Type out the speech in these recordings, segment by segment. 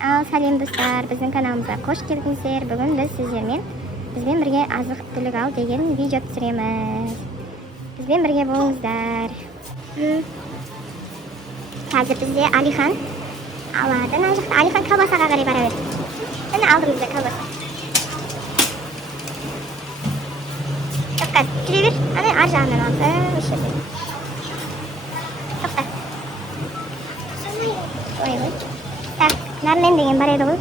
Сәлем достар, біздің каналымызға қош келдіңіздер. Бүгін біз сіздермен бізбен бірге азық түлік ал деген видео түсіреміз. Бізбен бірге болыңыздар. Қазір бізде Алихан алады. Мына жақта Алихан колбасаға қарай бара берді. Міне алдымызда колбаса. Тоқта, жүре бер. Ана ар жағынан алды. Осы жерде. Тоқта. Ой. Так, Нарлен деген бар еді ғой.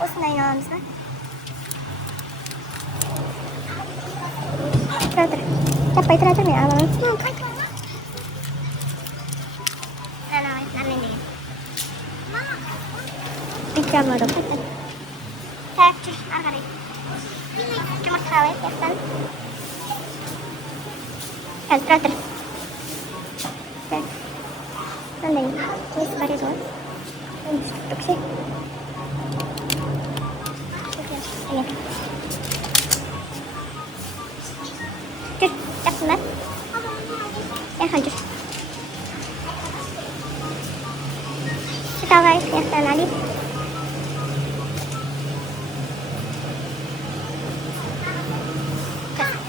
Осындайын аламыз ба? Тұра тұр. Таппай тұра тұр, мен аламын. Нарлен деген. Бүйтіп жабылады ғой. Так, жүр, ары қарай. Жұмыртқа алайық, яқтан. Қазір тұра тұр. Мындай несі бар еді ғой. Бүксе. Жүр, жапсың ба? Яқан жүр. Süt alайық, яқтан алайық.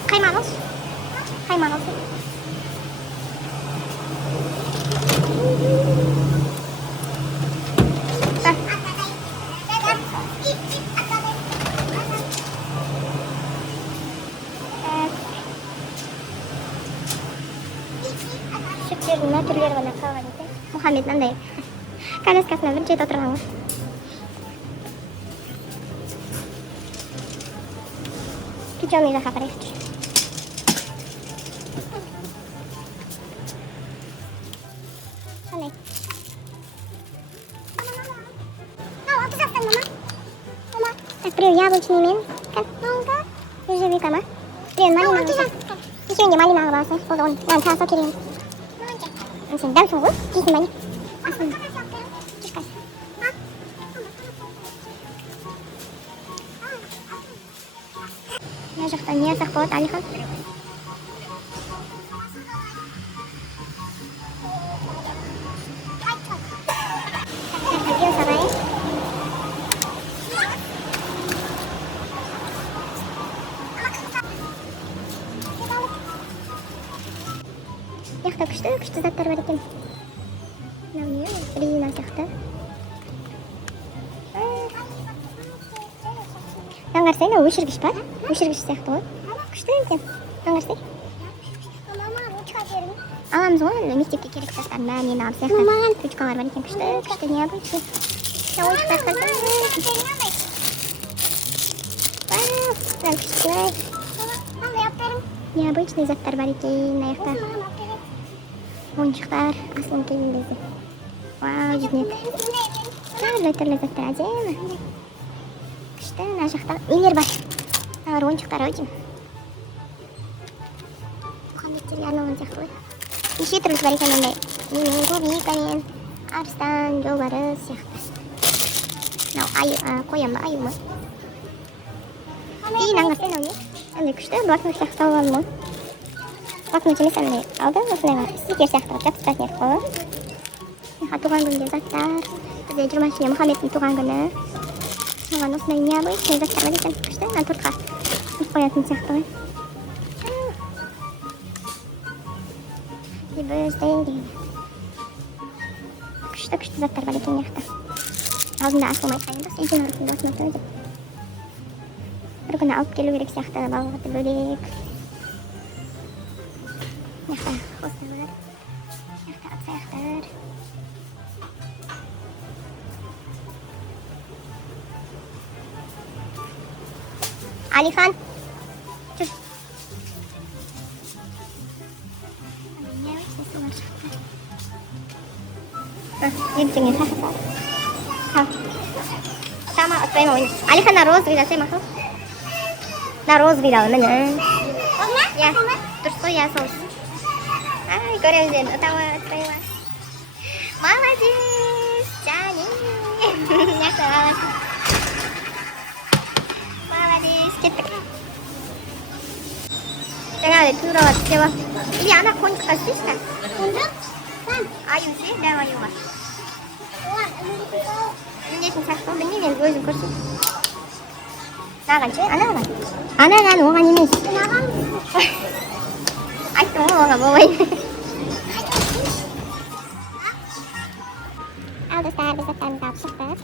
Қаймақ алшы. Қаймақ алшы. Сүттердің түрлері ғана қалған екен. Мұхаммед мынандай коляскасына бір жет отырған ғой. Печеный жаққа қарайық жүр. Қандай? Так, біреу яблочныймен. Ежевика ма? Біреуін малинаға алшы. Екеуінде малинаға алшы. Болды оны. Маған тағы керейін. Сен дәмсің ғой? Жейсің ба не? Мына жақта не алсақ болады, Алихан? Яқта күшті заттар бар екен. Мынау не? Резина сияқты. Аңғарсай, өшіргіш бар. Өшіргіш сияқты ғой. Күшті екен. Аңғарсай. Аламыз ғой, мектепке керек заттардың бәрін енді алып сияқты. Ручкалар бар екен. Күшті, необычный. Ойыншықтар қазір. Вау, күшті. Необычный заттар бар екен, аяқта. Ойыншықтар, асылым келді. Вау, жүзінет. Түрлі заттар әдемі. Күшті, мына жақта нелер бар. Мыналар ойыншықтар өтем. Мұхаммедтерге арналған сияқты ғой. Неше түрлі бар екен ондай. Немен, клубникамен, арыстан, жолбарыс сияқты. Мынау қоян ба, аю ма? Аңғарсай, мынау не? Әнде күшті, блокнот сияқты алып алдым ғой. Блокнот емес әнде алды, осындайға стикер сияқты жапсыратын едік қой. Туған күнде заттар. Бізде 20-ші Мұхаммедтің туған күні. Оған осындай необычный заттар бар екен. Күшті, тортқа қоятын сияқты ғой. Бізден деген. Күшті заттар бар екен яқта. Алдында асылмай қайындық, еден ұрысында осыны өтіп. Бір күні алып келу керек сияқты, балғаты бөлек. Яқта осыны бөлер. Яқта атсаяқтар. Алихан, жүр. Егітіңе сақы сал. Тама, отпайма ойны. Алихан, на розовый жасай мақыл. На розовый дал, мені. Я, дұрыс қой, я сол. Ай, көремізден, отама, отпайма. Молодец, Жани. Яқта қаласың. Молодец, кеттік. жаңағыдай тура істеп или ана коникқа істейші. Аюси, дәу аюға. Міндетін сақтау, білмеймін, енді өзің көрсет. Наған ше, анаға. Анаған, оған емес. Айттым ғой, оған болмайды. Ал достар, біз заттарымызды алып шықтық.